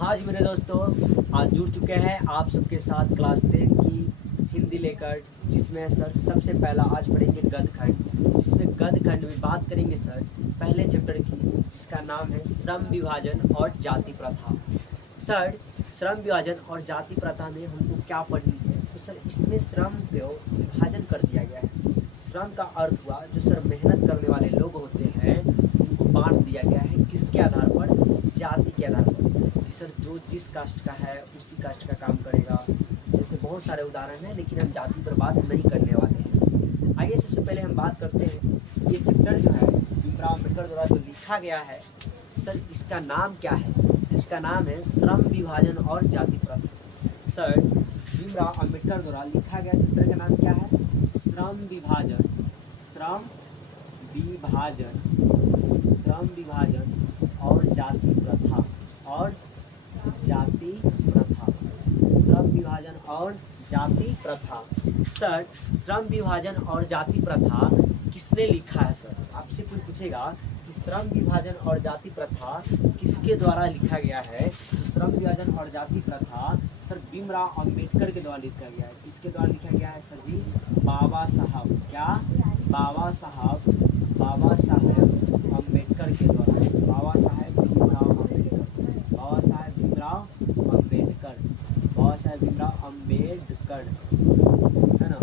हाँ जी मेरे दोस्तों, आज जुड़ चुके हैं आप सबके साथ क्लास 10 की हिंदी लेकर, जिसमें सर सबसे पहला आज पढ़ेंगे गद्य खंड, जिसमें गद्य खंड में बात करेंगे सर पहले चैप्टर की, जिसका नाम है श्रम विभाजन और जाति प्रथा। सर श्रम विभाजन और जाति प्रथा में हमको क्या पढ़नी है, तो सर इसमें श्रम को विभाजन कर दिया गया है। श्रम का अर्थ हुआ जो सर मेहनत करने वाले लोग होते हैं उनको बांट दिया गया है, किसके आधार पर? जाति के आधार पर। सर जो जिस कास्ट का है उसी कास्ट का काम करेगा। जैसे बहुत सारे उदाहरण हैं, लेकिन हम जाति पर बात नहीं करने वाले हैं। आइए सबसे पहले हम बात करते हैं, ये चैप्टर जो है भीमराव अम्बेडकर द्वारा जो लिखा गया है, सर इसका नाम क्या है? इसका नाम है श्रम विभाजन और जाति प्रथा। सर भीमराव अम्बेडकर द्वारा लिखा गया चैप्टर का नाम क्या है? श्रम विभाजन, श्रम विभाजन, श्रम विभाजन और जाति प्रथा, और जाति प्रथा, श्रम विभाजन और जाति प्रथा। सर श्रम विभाजन और जाति प्रथा किसने लिखा है? सर आपसे कोई पूछेगा कि श्रम विभाजन और जाति प्रथा किसके द्वारा लिखा गया है, तो श्रम विभाजन और जाति प्रथा सर भीमराव अम्बेडकर के द्वारा लिखा गया है। किसके द्वारा लिखा गया है सर जी? बाबा साहब, क्या? बाबा साहब अम्बेडकर के द्वारा, बाबा साहेब भीमराव अम्बेडकर, बाबा साहेब भीमराव अम्बेडकर, बाबा साहेब भीमराव अम्बेडकर, है ना।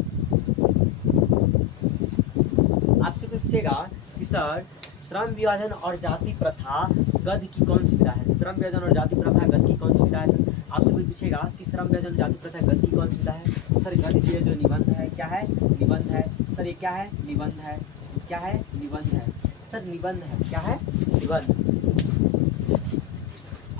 आपसे पूछेगा कि सर श्रम विभाजन और जाति प्रथा गद्य की कौन सी विधा है? श्रम विभाजन और जाति प्रथा गद्य की कौन सी विधा है? सर आपसे कोई पूछेगा कि श्रम विभाजन और जाति प्रथा गद्य की कौन सी विधा है? सर गद्य के जो निबंध है, क्या है? निबंध है। सर ये क्या है? निबंध है। क्या है? निबंध है। सर निबंध है, क्या है? निबंध।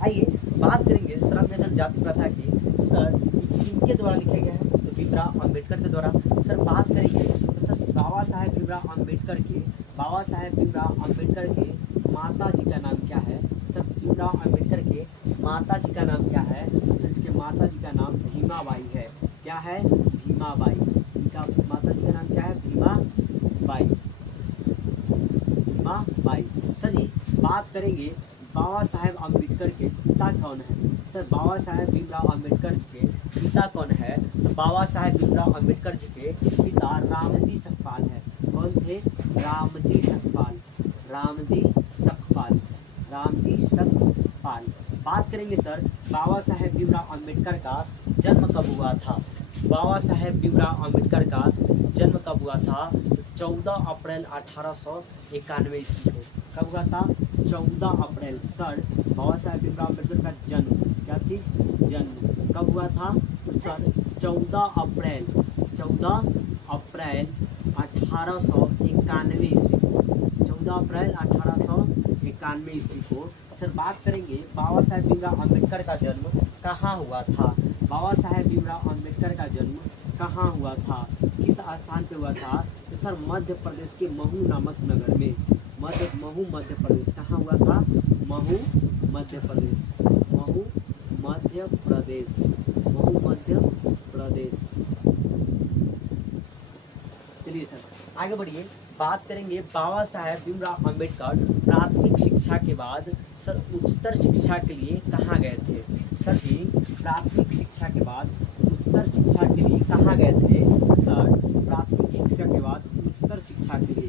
आइए बात करेंगे श्रम विभाजन जाति प्रथा की। सर किनके द्वारा लिखा गया है? तो भीमराव अम्बेडकर के द्वारा। सर बात करेंगे तो सर बाबा साहेब भीमराव अम्बेडकर के, बाबा साहेब भीमराव अम्बेडकर के माता जी का नाम क्या है? सर भीमराव अम्बेडकर के माता जी का नाम क्या है? सर इसके माता जी का नाम भीमाबाई है। क्या है? भीमाबाई। इनका माता जी का नाम क्या है? भीमाबाई, भीमाबाई। सर जी बात करेंगे बाबा साहेब अम्बेडकर के पिता कौन है? सर बाबा साहेब भीमराव अम्बेडकर के पिता कौन है? बाबा साहेब भीमराव अम्बेडकर जी के पिता रामजी सकपाल है। कौन थे? रामजी सकपाल, रामजी सकपाल, रामजी सकपाल। बात करेंगे सर बाबा साहेब भीमराव अम्बेडकर का जन्म कब हुआ था? बाबा साहेब भीमराव अम्बेडकर का जन्म कब हुआ था? तो 14 अप्रैल 1891 ईस्वी को। कब हुआ था? 14 अप्रैल। सर बाबा साहेब भीमराव अम्बेडकर का जन्म, क्या चीज? जन्म कब हुआ था? तो सर 14 अप्रैल 1891 ईस्वी को, 14 अप्रैल 1891 ईस्वी को। सर बात करेंगे बाबा साहेब भीमराव अम्बेडकर का जन्म कहाँ हुआ था? बाबा साहेब भीमराव अम्बेडकर का जन्म कहाँ हुआ था? किस स्थान पे हुआ था? तो सर मध्य प्रदेश के महू नामक नगर में। महू मध्य प्रदेश। कहाँ हुआ था? महू मध्य प्रदेश, महू मध्य प्रदेश, महू मध्य प्रदेश। चलिए सर आगे बढ़िए, बात करेंगे बाबा साहेब भीमराव अम्बेडकर प्राथमिक शिक्षा के बाद सर उच्चतर शिक्षा के लिए कहाँ गए थे? सर जी प्राथमिक शिक्षा के बाद उच्चतर शिक्षा के लिए कहाँ गए थे? सर प्राथमिक शिक्षा के बाद उच्चतर शिक्षा के लिए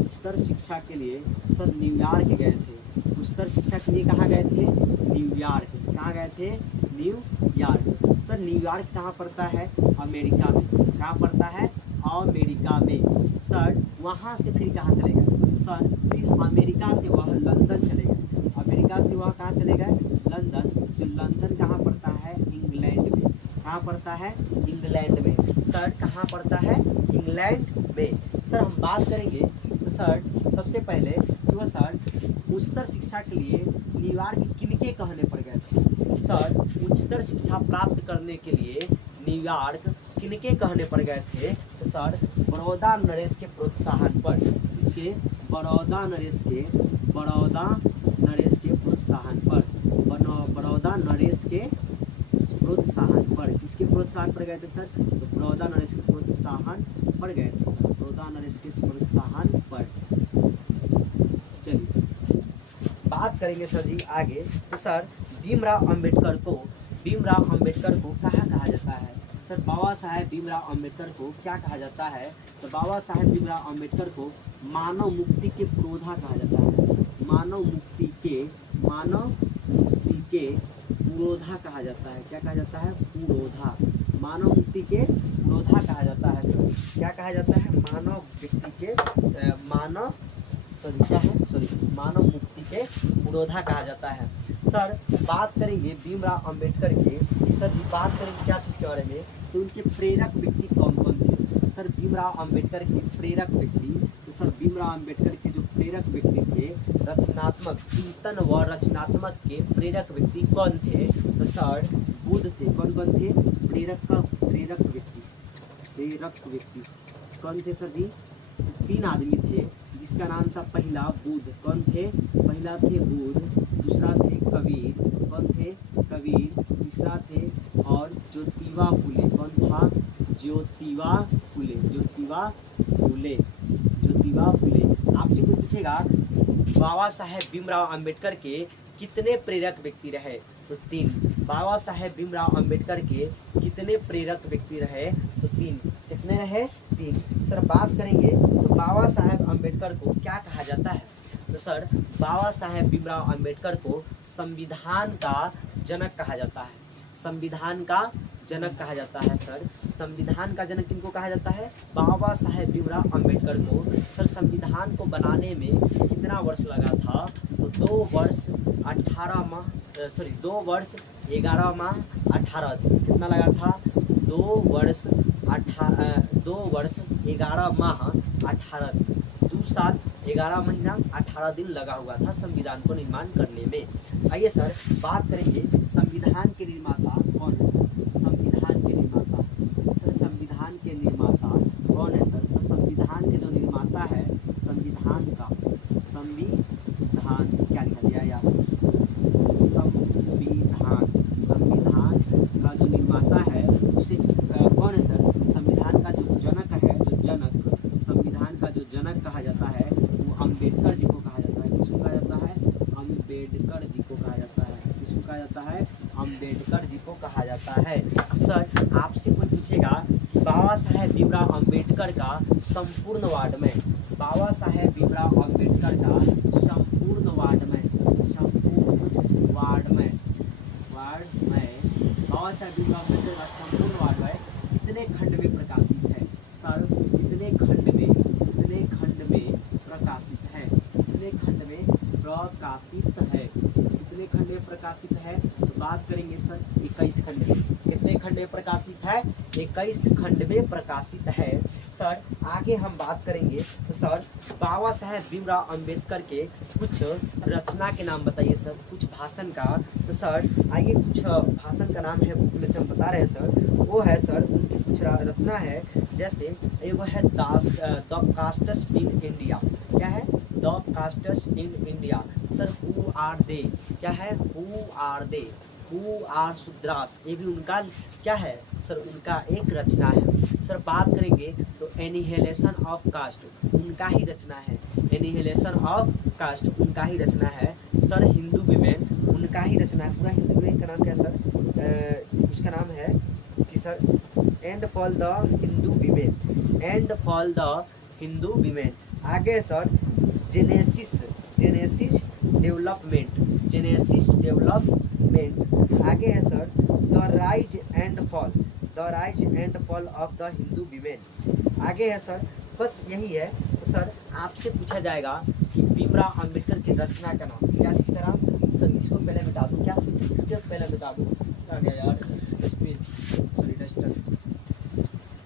उच्चतर शिक्षा के लिए सर न्यूयॉर्क गए थे। उच्चतर शिक्षा के लिए कहाँ गए थे? न्यूयॉर्क। कहाँ गए थे? न्यूयॉर्क। सर न्यूयॉर्क कहाँ पड़ता है? अमेरिका में। कहाँ पड़ता है? अमेरिका में। सर वहाँ से फिर कहाँ चले गए? सर फिर अमेरिका से वह लंदन चले गए। अमेरिका से वह कहाँ चले गए? लंदन। जो लंदन कहाँ पड़ता है? इंग्लैंड में। कहाँ पड़ता है? इंग्लैंड में। सर कहाँ पड़ता है? इंग्लैंड में। सर हम बात करेंगे तो सर सबसे पहले तो सर उच्चतर शिक्षा के लिए न्यूयॉर्क किनके कहने पर गए थे? सर उच्चतर शिक्षा प्राप्त करने के लिए न्यूयॉर्क किनके कहने पर गए थे? तो सर बड़ौदा नरेश के प्रोत्साहन पर। इसके बड़ौदा नरेश के प्रोत्साहन पर, बड़ौदा नरेश के प्रोत्साहन पर। किसके प्रोत्साहन पर गए थे सर? तो बड़ौदा नरेश के प्रोत्साहन पर गए थे। बड़ौदा नरेश के प्रोत्साहन पर। बात करेंगे सर जी आगे, तो सर भीमराव अंबेडकर को कहाँ कहा जाता है? सर बाबा साहेब भीमराव अंबेडकर को क्या कहा जाता है? तो बाबा साहेब भीमराव अंबेडकर को मानव मुक्ति के पुरोधा कहा जाता है। मानव मुक्ति के पुरोधा कहा जाता है। क्या कहा जाता है? पुरोधा। मानव मुक्ति के पुरोधा कहा जाता है सर। क्या कहा जाता है? मानव मुक्ति के पुरोधा कहा जाता है। सर बात करेंगे भीमराव अंबेडकर के, सर बात करेंगे क्या चीज़ के बारे में, तो उनके प्रेरक व्यक्ति कौन कौन थे? सर भीमराव अंबेडकर के प्रेरक व्यक्ति, तो सर भीमराव अंबेडकर के जो प्रेरक व्यक्ति थे, रचनात्मक चिंतन व रचनात्मक के प्रेरक व्यक्ति कौन थे? तो सर बुद्ध थे। कौन कौन थे? प्रेरक व्यक्ति कौन थे सर जी? 3 आदमी थे, जिसका नाम था पहला बुद्ध। कौन थे? पहला थे बुद्ध, दूसरा थे कबीर। कौन थे? कबीर। तीसरा थे और ज्योतिबा फुले। कौन था? ज्योतिबा फुले। आपसे कोई पूछेगा बाबा साहेब भीमराव अंबेडकर के कितने प्रेरक व्यक्ति रहे? तो 3। बाबा साहेब भीमराव अंबेडकर के कितने प्रेरक व्यक्ति रहे? तो 3। कितने रहे? 3। सर बात करेंगे तो बाबा साहेब अंबेडकर को क्या कहा जाता है? तो सर बाबा साहेब भीमराव अंबेडकर को संविधान का जनक कहा जाता है। संविधान का जनक कहा जाता है सर। संविधान का जनक किनको कहा जाता है? बाबा साहेब भीमराव अंबेडकर को। सर संविधान को बनाने में कितना वर्ष लगा था? तो 2 वर्ष 11 माह 18 दिन। कितना लगा था? 2 वर्ष 11 माह 18 दिन। 2 साल 11 महीना 18 दिन लगा हुआ था संविधान को निर्माण करने में। आइए सर बात करेंगे संविधान के निर्माता कौन है सर? संविधान के निर्माता, सर संविधान के निर्माता कौन है सर? तो संविधान के जो निर्माता है, संविधान क्या लिखा दिया यार? संविधान का जो निर्माता है उसे कौन है सर? संविधान का जो जनक है, संविधान का जो जनक कहा जाता है वो अम्बेडकर जी को कहा जाता है। किसको कहा जाता है? अम्बेडकर जी को कहा जाता है। किसको कहा जाता है? अम्बेडकर जी को कहा जाता है। सर आपसे कोई पूछेगा कि बाबा साहेब भीमराव अम्बेडकर का संपूर्ण वार्ड में, बाबा साहेब भीमराव अम्बेडकर का संपूर्ण वार्ड में बाबा साहेब भीमराव अम्बेडकर का संपूर्ण वार्ड में कितने खंड में प्रकाशित है? सर कितने खंड में प्रकाशित है? कितने खंड में प्रकाशित है? तो बात करेंगे सर 21 खंड में। कितने खंड में प्रकाशित है? 21 खंड में प्रकाशित है। सर आगे हम बात करेंगे तो सर बाबा साहेब भीमराव अंबेडकर के कुछ रचना के नाम बताइए सर, कुछ भाषण का। तो सर आइए कुछ भाषण का नाम है बुक में से हम बता रहे हैं सर। वो है सर उनकी कुछ रचना है, जैसे वो है द कास्ट्स इन इंडिया। क्या है? The castes in India. Sir who are they. क्या है? Who are they, who are Shudras. ये भी उनका क्या है सर? उनका एक रचना है। सर बात करेंगे तो एनिहिलेशन ऑफ कास्ट उनका ही रचना है। एनिहिलेशन ऑफ कास्ट उनका ही रचना है। सर हिंदू विमेन उनका ही रचना है। पूरा हिंदू विमेन का नाम क्या है सर? उसका नाम है कि sir and fall the Hindu women, and fall the Hindu women. आगे सर जेनेसिस डेवलपमेंट। आगे है sir the rise and fall of the Hindu women. आगे है सर, बस यही है। तो सर आपसे पूछा जाएगा कि भीमराव अंबेडकर की रचना का नाम क्या? चीज़ का नाम? सर इसको पहले मिटा दूँ क्या? इसके पहले मिटा दूँ क्या गया यार?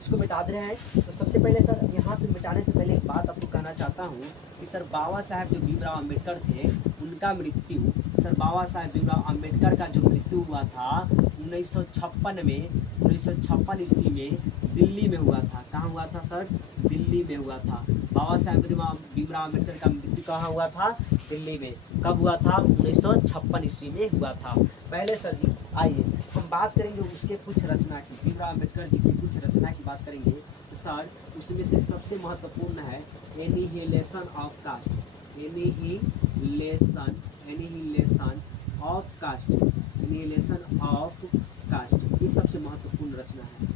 इसको मिटा दे रहे हैं। तो सबसे पहले सर यहाँ पे मिटाने से पहले एक बात आपको कहना चाहता हूँ कि सर बाबा साहेब जो भीमराव अंबेडकर थे उनका मृत्यु, सर बाबा साहेब भीमराव अंबेडकर का जो मृत्यु हुआ था 1956 ईस्वी में दिल्ली में हुआ था। कहाँ हुआ था सर? दिल्ली में हुआ था। बाबा साहेब भीमराव अम्बेडकर का मृत्यु कहाँ हुआ था? दिल्ली में। कब हुआ था? 1956 ईस्वी में हुआ था। पहले सर जी आइए हम बात करेंगे उसके कुछ रचना की, भीमराव अम्बेडकर जी की कुछ रचना की बात करेंगे। तो सर उसमें से सबसे महत्वपूर्ण है annihilation of caste. Annihilation annihilation of caste, annihilation of caste, ये सबसे महत्वपूर्ण रचना है,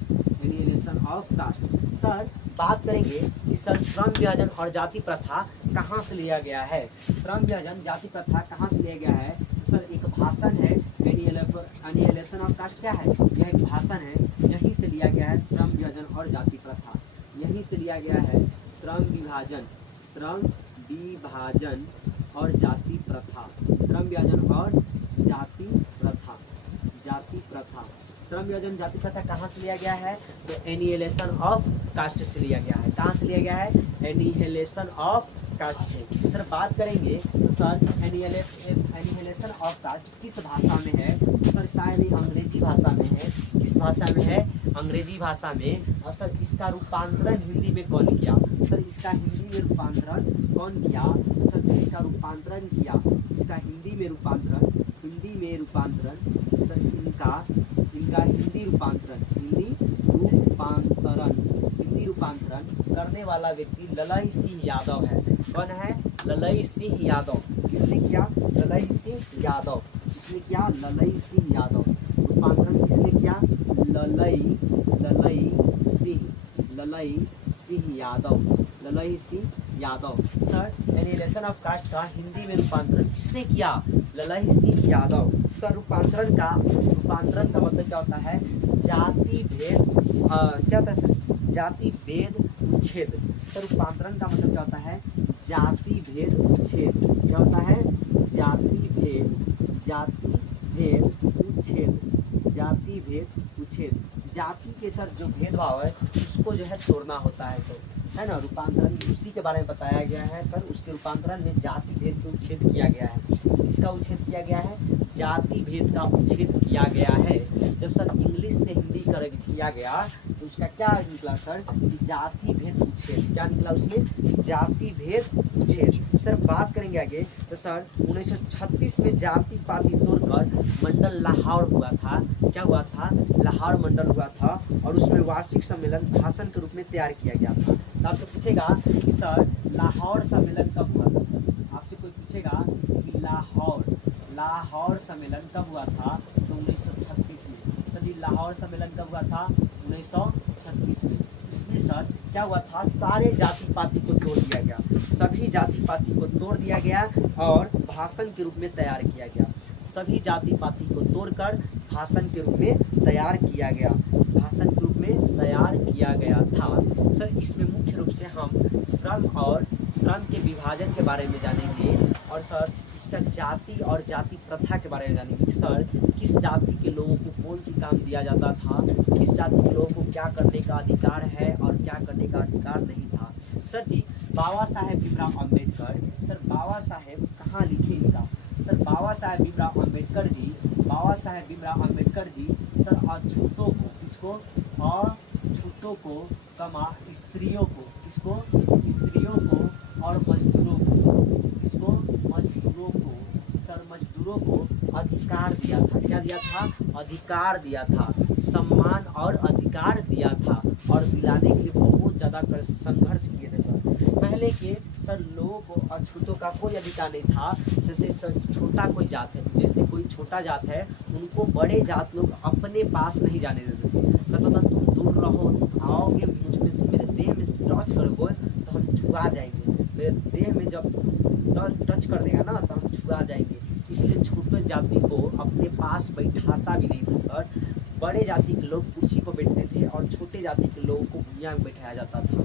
एनिहिलेशन ऑफ कास्ट। सर बात करेंगे कि सर श्रम विभाजन और जाति प्रथा कहाँ से लिया गया है। श्रम विभाजन जाति प्रथा कहाँ से लिया गया है? तो सर एक भाषण है, एनिहिलेशन ऑफ कास्ट क्या है? यह एक भाषण है, यहीं से लिया गया है श्रम विभाजन और जाति प्रथा, यहीं से लिया गया है श्रम विभाजन और जाति प्रथा, श्रम विभाजन और जाति प्रथा, जाति प्रथा। श्रम विभाजन जाति प्रथा कहाँ से लिया गया है? तो एनिहिलेशन ऑफ कास्ट से लिया गया है। कहाँ से लिया गया है? एनिहिलेशन ऑफ कास्ट से। सर बात करेंगे तो सर एनिहिलेशन ऑफ कास्ट किस भाषा में है? तो सर शायद ये अंग्रेजी भाषा में है। किस भाषा में है? अंग्रेजी भाषा में। और सर इसका रूपांतरण हिंदी में कौन किया? सर इसका हिंदी में रूपांतरण कौन किया? तो सर इसका रूपांतरण किया, इसका हिंदी में रूपांतरण सर इनका हिंदी रूपांतरण करने वाला व्यक्ति ललई सिंह यादव है। कौन है? ललई सिंह यादव। किसने किया? ललई सिंह यादव। किसने किया? ललई सिंह यादव। रूपांतरण किसने किया? Lalai Singh Yadav. Sir annihilation of caste का हिंदी में रूपांतरण किसने किया? ललई सिंह यादव। सर रूपांतरण का मतलब क्या होता है? जाति भेद क्या होता है सर? जाति भेद उच्छेद। सर रूपांतरण का मतलब क्या होता है? जाति भेद उच्छेद। क्या होता है? जाति भेद उच्छेद। जाति के सर जो भेदभाव है उसको जो है तोड़ना होता है सर, है ना। रूपांतरण उसी के बारे में बताया गया है सर। उसके रूपांतरण में जाति भेद का उच्छेद किया गया है। इसका उच्छेद किया गया है, जाति भेद का उच्छेद किया गया है। जब सर इंग्लिश से हिंदी कर किया गया तो उसका क्या निकला सर? कि जाति भेद उच्छेद। क्या निकला उसमें? जाति भेद उच्छेद। सर बात करेंगे आगे तो सर 1936 में जाति पाति तोड़कर मंडल लाहौर हुआ था। क्या हुआ था? लाहौर मंडल हुआ था और उसमें वार्षिक सम्मेलन भाषण के रूप में तैयार किया गया था। तो आपसे पूछेगा कि सर लाहौर सम्मेलन कब हुआ था? सर आपसे कोई पूछेगा कि लाहौर सम्मेलन कब हुआ था? तो 1936 में। सर लाहौर सम्मेलन कब हुआ था? 1936 में। इसमें सर क्या हुआ था? सारे जाति पाति को तोड़ दिया गया, सभी जाति पाति को तोड़ दिया गया और भाषण के रूप में तैयार किया गया। सभी जाति पाति को तोड़कर भाषण के रूप में तैयार किया गया, भाषण के रूप में तैयार किया गया था। सर इसमें मुख्य रूप से हम श्रम के विभाजन के बारे में जानेंगे और सर उसका जाति और जाति प्रथा के बारे में जानेंगे। सर किस जाति के लोगों को कौन सी काम दिया जाता था, किस जाति के लोगों को क्या करने का अधिकार है और क्या करने का अधिकार नहीं था। सर जी बाबा साहेब भीमराव अम्बेडकर, सर बाबा साहेब कहाँ लिखे इनका? सर बाबा साहेब भीमराव अम्बेडकर जी सर अछूतों को, किसको? अछूतों को कमा स्त्रियों को, किसको? स्त्रियों को और मजदूरों को, किसको? मजदूरों को। सर मजदूरों को अधिकार दिया था। क्या दिया था? अधिकार दिया था, सम्मान और अधिकार दिया था और दिलाने के लिए बहुत ज़्यादा संघर्ष किए थे सर। पहले के सर लोगों को अछूतों का कोई अधिकार नहीं था। जैसे सर छोटा कोई जात है, जैसे कोई छोटा जात है उनको बड़े जात लोग अपने पास नहीं जाने देते थे। कहता था तुम दूर रहो, आओगे मुझ में मेरे देह में टच करोगे तो हम छुआ जाएंगे, मेरे देह में जब टच कर देगा ना तो हम छुआ जाएंगे। इसलिए छोटे जाति को अपने पास बैठाता भी नहीं था सर। बड़े जाति के लोग कुर्सी पर बैठते थे और छोटे जाति के लोगों को भुइयां में बैठाया जाता था।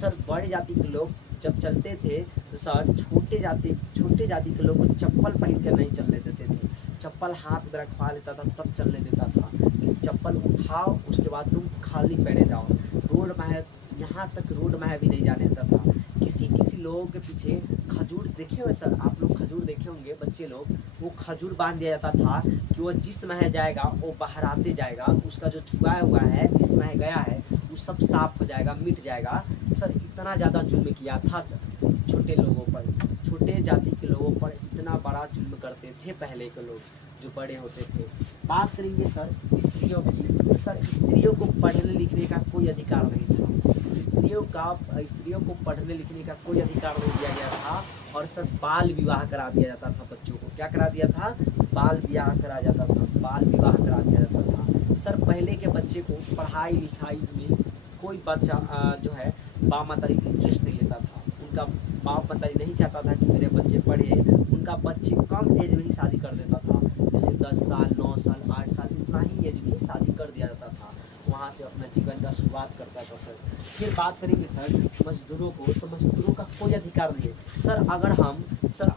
सर बड़े जाति के लोग जब चलते थे तो सर छोटे जाति के लोग को चप्पल पहन कर नहीं चलने देते थे। चप्पल हाथ में रखवा लेता था तब चलने देता था। चप्पल उठाओ उसके बाद तुम खाली पैरे जाओ। रोड में यहाँ तक रोड में भी नहीं जाने देता था। किसी लोगों के पीछे खजूर देखे हुए सर, आप लोग खजूर देखे होंगे बच्चे लोग, वो खजूर बांध दिया जाता था कि वो जिस में जाएगा वो बहराते जाएगा, उसका जो छुआ हुआ है जिस में गया है वो सब साफ हो जाएगा, मिट जाएगा। सर इतना ज़्यादा जुल्म किया था छोटे लोगों पर, छोटे जाति के लोगों पर इतना बड़ा जुल्म करते थे पहले के लोग जो बड़े होते थे। बात करेंगे सर स्त्रियों की, तो सर स्त्रियों को पढ़ने लिखने का कोई अधिकार नहीं था। स्त्रियों को पढ़ने लिखने का कोई अधिकार नहीं दिया गया था और सर बाल विवाह करा दिया जाता था बच्चों को। क्या करा दिया था? बाल विवाह करा जाता था, बाल विवाह करा दिया जाता था। सर पहले के बच्चे को पढ़ाई लिखाई में कोई बच्चा जो है बाप मातारी इंटरेस्ट नहीं लेता था। उनका बाप मातारी नहीं चाहता था कि मेरे बच्चे पढ़े। उनका बच्चे कम एज में ही शादी कर देता था, जैसे 10 साल 9 साल 8 साल इतना ही एज में शादी कर दिया जाता था। वहाँ से अपना जीवन का शुरुआत करता था सर। फिर बात करेंगे सर मजदूरों को, तो मजदूरों का कोई अधिकार नहीं है सर।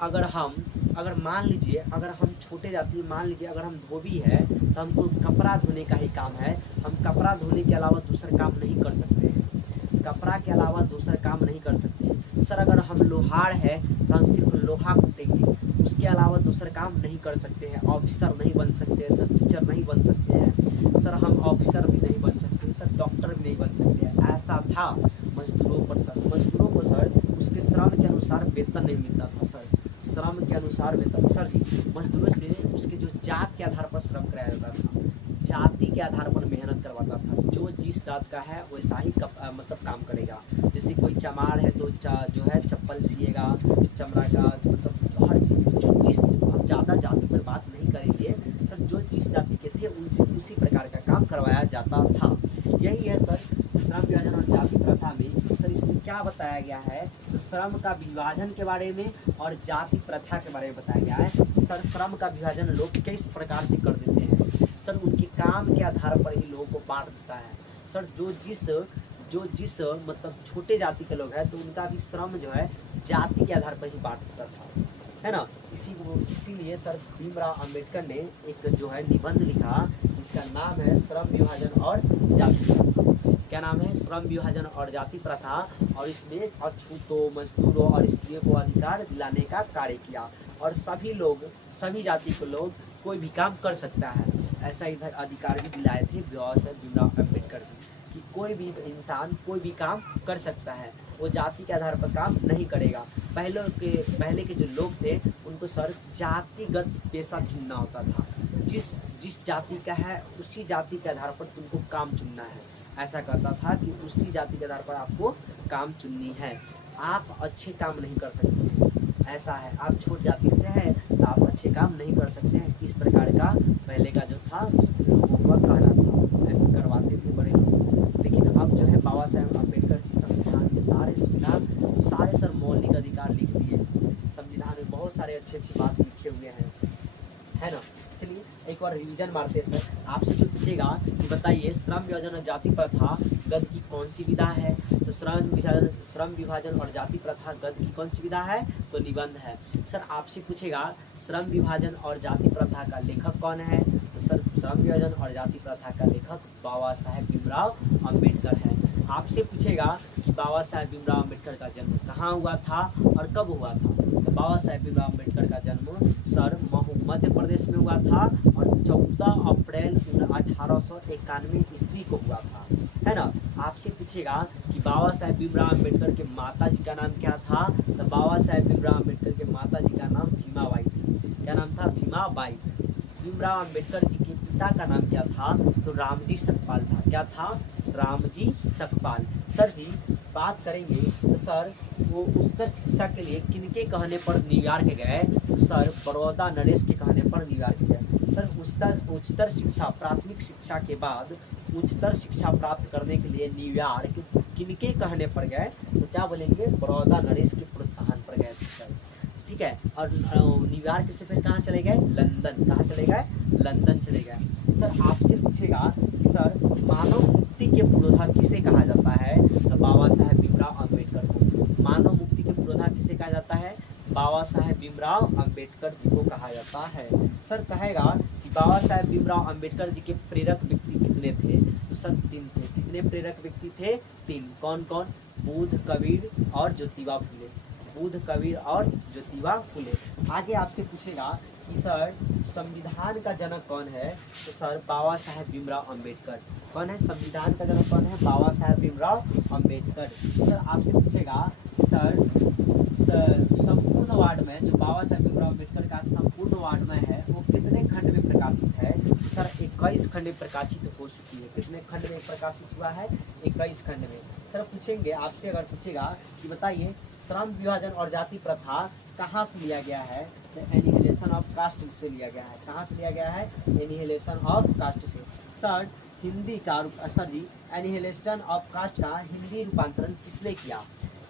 अगर मान लीजिए अगर हम छोटे जाति, मान लीजिए अगर हम धोबी है तो हमको कपड़ा धोने का ही काम है। हम कपड़ा धोने के अलावा दूसरा काम नहीं कर सकते हैं, कपड़ा के अलावा दूसरा काम नहीं कर सकते। सर अगर हम लोहार है तो हम सिर्फ लोहा कूटेंगे, उसके अलावा दूसरा काम नहीं कर सकते हैं। ऑफिसर नहीं बन सकते हैं सर, टीचर नहीं बन सकते हैं सर, हम ऑफिसर भी नहीं बन सकते सर, डॉक्टर भी नहीं बन सकते हैं। ऐसा था मजदूरों पर सर। मजदूरों को सर उसके श्रम के अनुसार वेतन नहीं मिलता था सर, श्रम के अनुसार वेतन। सर जी मजदूरों से उसके जो जात के आधार पर श्रम कराया जाता था, जाति के आधार पर मेहनत करवाता था। जो जिस जात का है वैसा ही मतलब काम करेगा। जैसे कोई चमार है तो जो है चप्पल सिएगा, चमड़ा का मतलब हर चीज़ जो जिस, हम ज़्यादा जाति पर बात नहीं करेंगे सर, जो जिस जाति के थे उनसे उसी प्रकार का काम करवाया जाता था। यही है सर श्रम विभाजन और जाति प्रथा में। सर इसमें क्या बताया गया है तो श्रम का विभाजन के बारे में और जाति प्रथा के बारे में बताया गया है। सर श्रम का विभाजन लोग किस प्रकार से कर देते हैं सर, उनके काम के आधार पर ही लोगों को बांट देता है सर। जो जिस मतलब छोटे जाति के लोग हैं तो उनका भी श्रम जो है जाति के आधार पर ही बांट देता था, है ना। इसीलिए सर भीमराव अंबेडकर ने एक जो है निबंध लिखा जिसका नाम है श्रम विभाजन और जाति प्रथा। क्या नाम है? श्रम विभाजन और जाति प्रथा। और इसमें अछूतों, मजदूरों और स्त्रियों को अधिकार दिलाने का कार्य किया और सभी जाति के लोग कोई भी काम कर सकता है, ऐसा इधर अधिकार भी दिलाए थे भीमराव अम्बेडकर जी कि कोई भी इंसान कोई भी काम कर सकता है, वो जाति के आधार पर काम नहीं करेगा। पहले के जो लोग थे उनको सर जातिगत पेशा चुनना होता था, जिस जाति का है उसी जाति के आधार पर तुमको काम चुनना है। ऐसा करता था कि उसी जाति के आधार पर आपको काम चुननी है, आप अच्छे काम नहीं कर सकते हैं। ऐसा है, आप छोट जाति से हैं तो आप अच्छे काम नहीं कर सकते हैं। इस प्रकार का पहले का जो था लोगों का कहना था, ऐसे करवाते थे बड़े लोग। लेकिन अब जो है बाबा साहेब अम्बेडकर जी संविधान में सारे सुविधा, सारे सर मौलिक अधिकार लिख दिए। संविधान में बहुत सारे अच्छी बात लिखे हुए हैं, है ना। चलिए एक बार रिवीजन मारते हैं सर। आपसे जो पूछेगा कि बताइए श्रम विभाजन और जाति प्रथा गद्य की कौन सी विधा है, तो श्रम विभाजन और जाति प्रथा गद्य की कौन सी विधा है, तो निबंध है। सर आपसे पूछेगा श्रम विभाजन और जाति प्रथा का लेखक कौन है, तो सर श्रम विभाजन और जाति प्रथा का लेखक बाबा साहेब भीमराव अम्बेडकर है। आपसे पूछेगा कि बाबा साहेब भीमराव अम्बेडकर का जन्म कहाँ हुआ था और कब हुआ था, तो बाबा साहेब भीमराव अम्बेडकर का जन्म सर मध्य प्रदेश में हुआ था और 14 अप्रैल 1891 ईस्वी को हुआ था, है ना। आपसे पूछेगा कि बाबा साहेब भीमराव अम्बेडकर के माता जी का नाम क्या था, तो बाबा साहेब भीमराव अम्बेडकर के माता जी का नाम भीमाबाई थी। क्या नाम था? भीमाबाई। भीमराव अम्बेडकर जी के पिता का नाम क्या था, तो रामजी सकपाल था। क्या था? रामजी सकपाल। सर जी बात करेंगे तो सर वो उच्चतर शिक्षा के लिए किनके कहने पर न्यूयॉर्क गए, तो सर बड़ौदा नरेश के कहने पर न्यूयॉर्क गए। सर उच्चतर शिक्षा, प्राथमिक शिक्षा के बाद उच्चतर शिक्षा प्राप्त करने के लिए न्यूयॉर्क किनके कहने पर गए, तो क्या बोलेंगे? बड़ौदा नरेश के प्रोत्साहन पर गए थे सर, ठीक है। और न्यूयॉर्क से फिर कहाँ चले गए? लंदन। कहाँ चले गए? लंदन चले गए। सर आपसे पूछेगा कि सर मानव मुक्ति के पुरोधा किसे कहा जाता है, तो बाबा साहेब भीमराव अम्बेडकर को। मानव मुक्ति के पुरोधा किसे कहा जाता है? बाबा साहेब भीमराव अम्बेडकर जी को कहा जाता है। सर कहेगा कि बाबा साहेब भीमराव अम्बेडकर जी के प्रेरक व्यक्ति कितने थे, तो सर 3 थे। कितने प्रेरक व्यक्ति थे? 3। कौन कौन? बुद्ध, कबीर और ज्योतिबा फुले। बुद्ध, कबीर और ज्योतिबा फुले। आगे आपसे पूछेगा कि सर संविधान का जनक कौन है, तो सर बाबा साहेब भीमराव अम्बेडकर। कौन है संविधान का जनक? कौन है? बाबा साहेब भीमराव अम्बेडकर। सर आपसे पूछेगा कि सर संपूर्ण वार्ड में जो बाबा साहेब भीमराव अम्बेडकर का संपूर्ण वार्ड में है वो कितने खंड में प्रकाशित है, सर 21 21 खंड में प्रकाशित हो चुकी है। कितने खंड में प्रकाशित हुआ है? 21 खंड में। सर पूछेंगे आपसे, अगर पूछेगा कि बताइए श्रम विभाजन और जाति प्रथा कहाँ से लिया गया है? तो एनिहिलेशन ऑफ कास्ट से लिया गया है। कहाँ से लिया गया है? एनिहिलेशन ऑफ कास्ट से। सर हिंदी का sir ji annihilation of caste का हिंदी रूपांतरण किसने किया?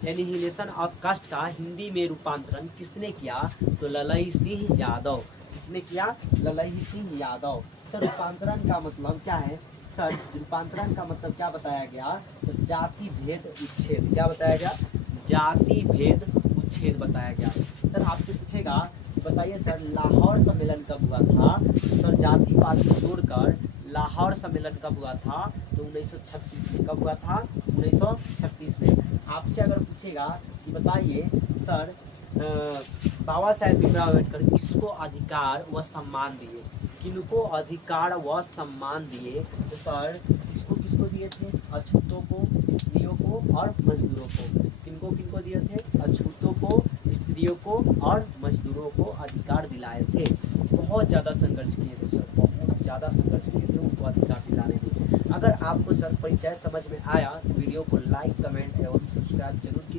एनिहिलेशन ऑफ कास्ट का हिंदी में रूपांतरण किसने किया? तो ललई सिंह यादव। किसने किया? ललई सिंह यादव। सर रूपांतरण का मतलब क्या है? सर रूपांतरण का मतलब क्या बताया गया? तो जाति भेद उच्छेद। क्या बताया गया? जाति भेद उच्छेद बताया गया। सर आपसे पूछेगा बताइए सर लाहौर सम्मेलन कब हुआ था? सर जाति पाति जोड़कर लाहौर सम्मेलन कब हुआ था? तो 1936 में। कब हुआ था? 1936 में। आपसे अगर पूछेगा कि बताइए सर बाबा साहेब भीमराव अम्बेडकर किसको अधिकार व सम्मान दिए? किनको अधिकार व सम्मान दिए? तो सर किसको किसको दिए थे? अछूतों को, स्त्रियों को और मजदूरों को। किनको किनको दिए थे? अछूतों को, स्त्रियों को और मजदूरों को अधिकार दिलाए थे। बहुत ज़्यादा संघर्ष किए थे सर, बहुत ज़्यादा संघर्ष किए थे उनको अधिकार दिलाने में। अगर आपको सर परिचय समझ में आया तो वीडियो को लाइक, कमेंट एवं सब्सक्राइब जरूर कीजिए।